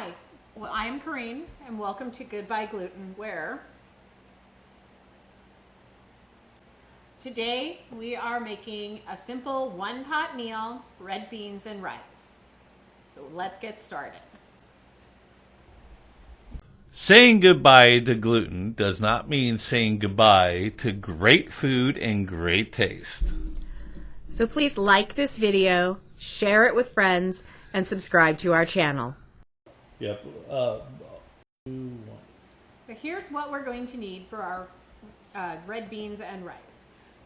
Hi, well, I am Corrine, and welcome to Goodbye Gluten, where today we are making a simple one-pot meal, red beans and rice. So let's get started. Saying goodbye to gluten does not mean saying goodbye to great food and great taste. So please like this video, share it with friends, and subscribe to our channel. Yep. So here's what we're going to need for our red beans and rice.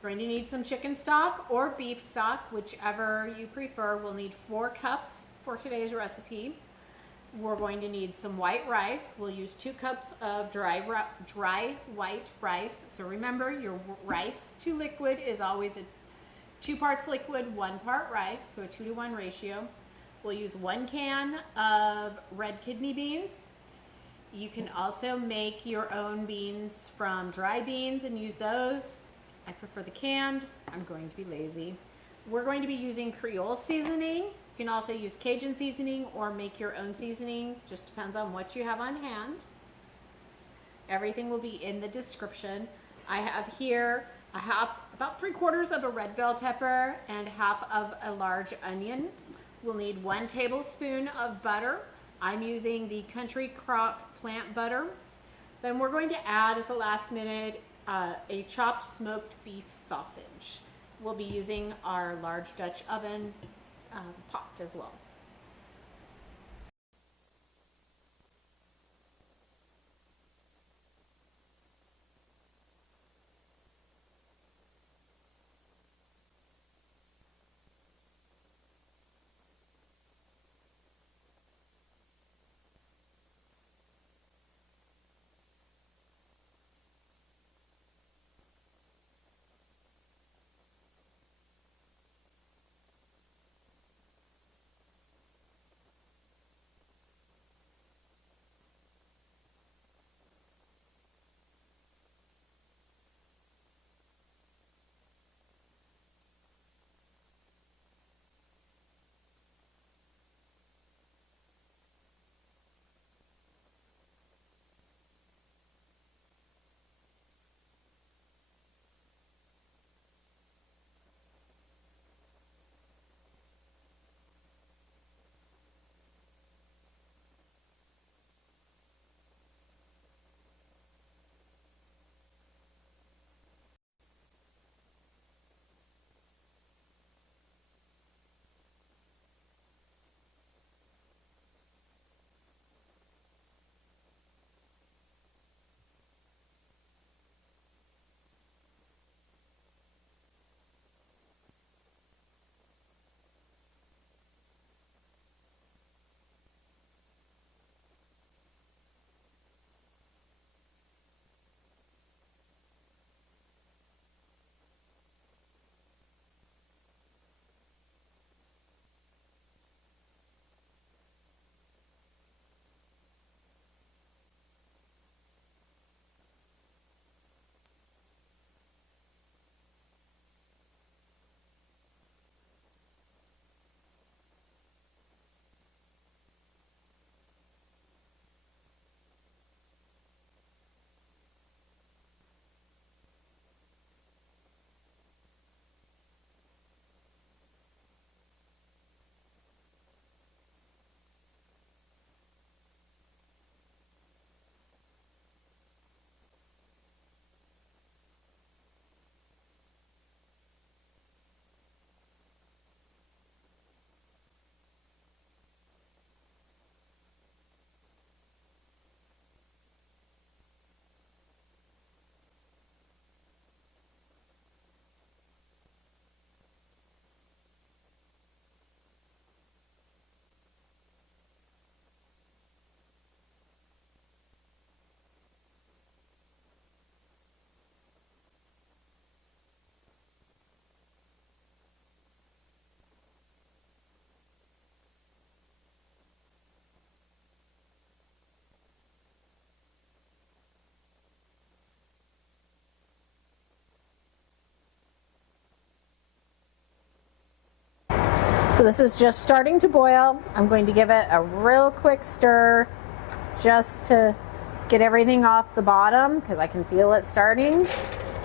We're going to need some chicken stock or beef stock, whichever you prefer. We'll need 4 cups for today's recipe. We're going to need some white rice. We'll use 2 cups of dry white rice. So remember, your rice to liquid is always 2 parts liquid, 1 part rice, so a 2-to-1 ratio. We'll use 1 can of red kidney beans. You can also make your own beans from dry beans and use those. I prefer the canned. I'm going to be lazy. We're going to be using Creole seasoning. You can also use Cajun seasoning or make your own seasoning. Just depends on what you have on hand. Everything will be in the description. I have here about 3/4 of a red bell pepper and half of a large onion. We'll need 1 tablespoon of butter. I'm using the Country Crock plant butter. Then we're going to add at the last minute a chopped smoked beef sausage. We'll be using our large Dutch oven pot as well. So this is just starting to boil. I'm going to give it a real quick stir just to get everything off the bottom because I can feel it starting.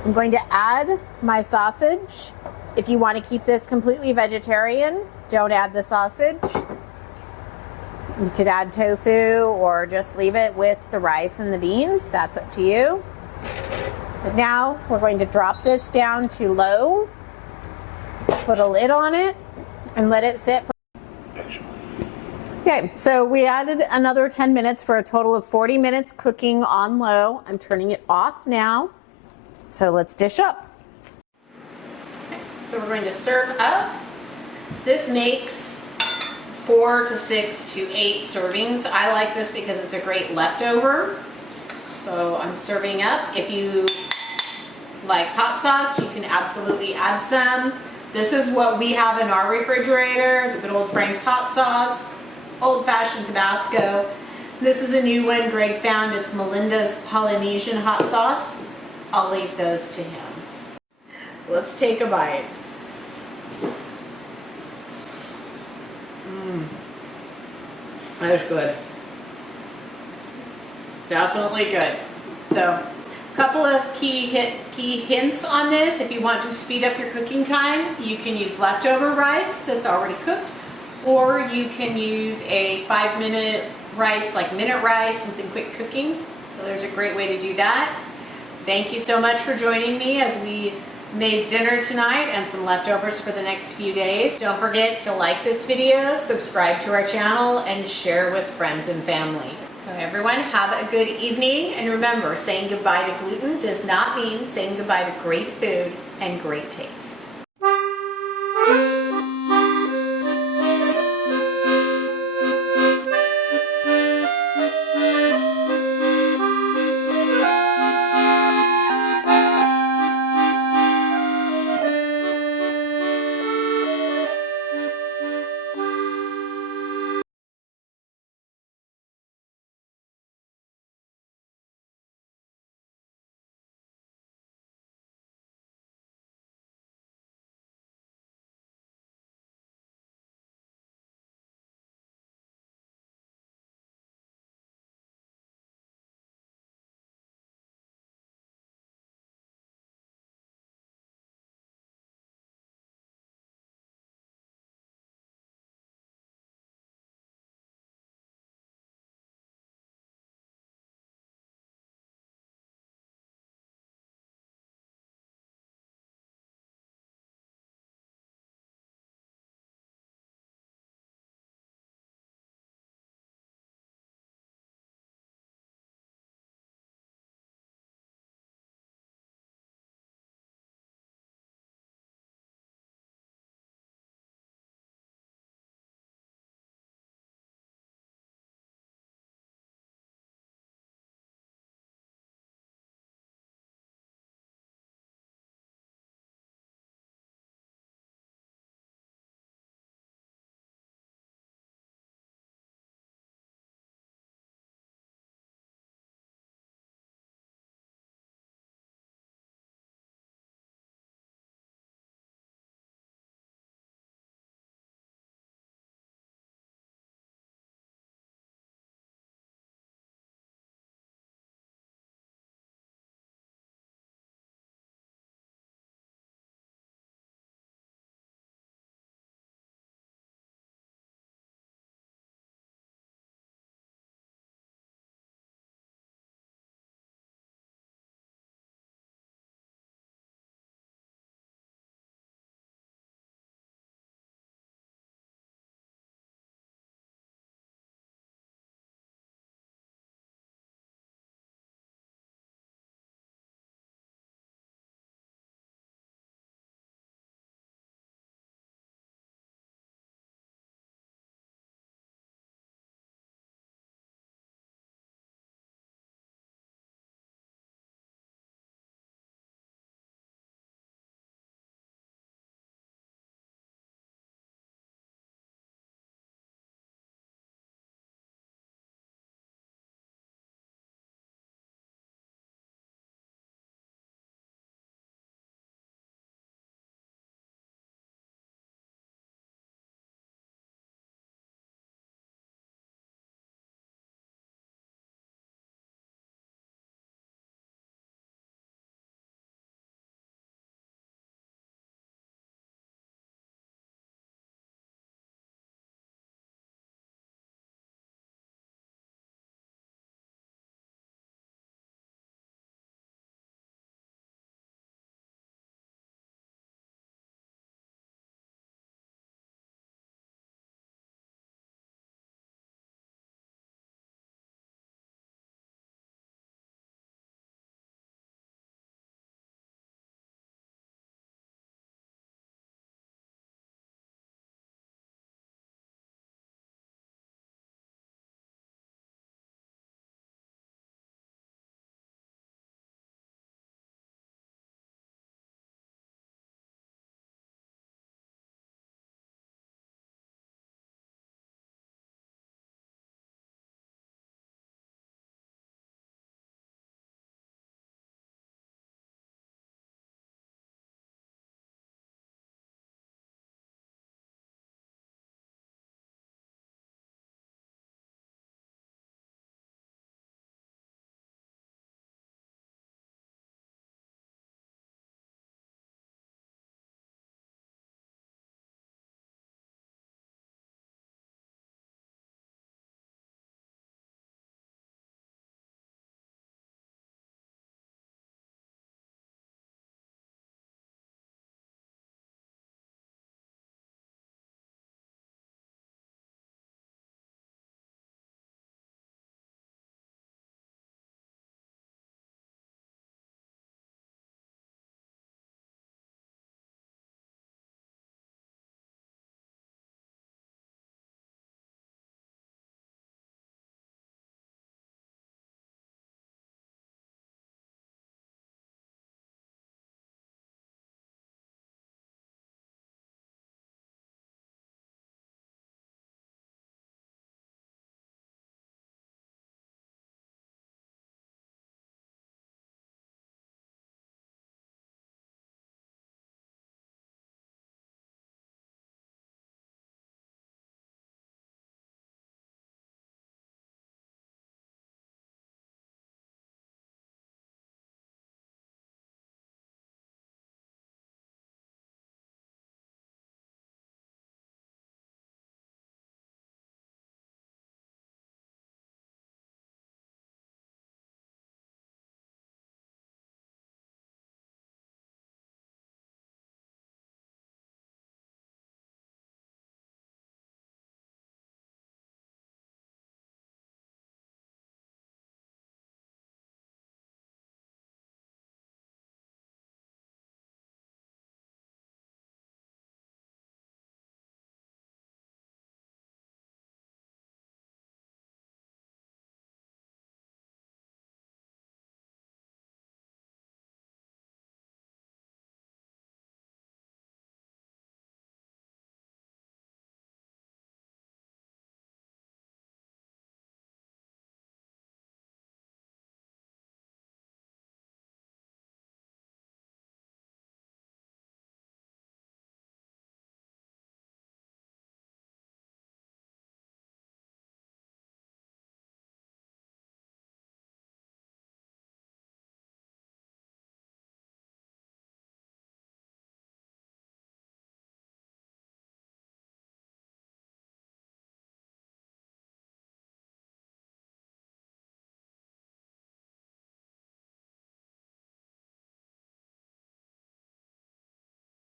I'm going to add my sausage. If you want to keep this completely vegetarian, don't add the sausage. You could add tofu or just leave it with the rice and the beans. That's up to you. But now we're going to drop this down to low, put a lid on it, and let it sit. Okay, so we added another 10 minutes for a total of 40 minutes cooking on low. I'm turning it off now. So let's dish up. Okay, so we're going to serve up. This makes 4 to 6 to 8 servings. I like this because it's a great leftover. So I'm serving up. If you like hot sauce, you can absolutely add some. This is what we have in our refrigerator, the good old Frank's hot sauce, old-fashioned Tabasco. This is a new one Greg found. It's Melinda's Polynesian hot sauce. I'll leave those to him. So let's take a bite. That is good. Definitely good. So, a couple of key hints on this. If you want to speed up your cooking time, you can use leftover rice that's already cooked, or you can use a 5-minute rice, like minute rice, something quick cooking. So there's a great way to do that. Thank you so much for joining me as we made dinner tonight and some leftovers for the next few days. Don't forget to like this video, subscribe to our channel, and share with friends and family. So everyone, have a good evening, and remember, saying goodbye to gluten does not mean saying goodbye to great food and great taste.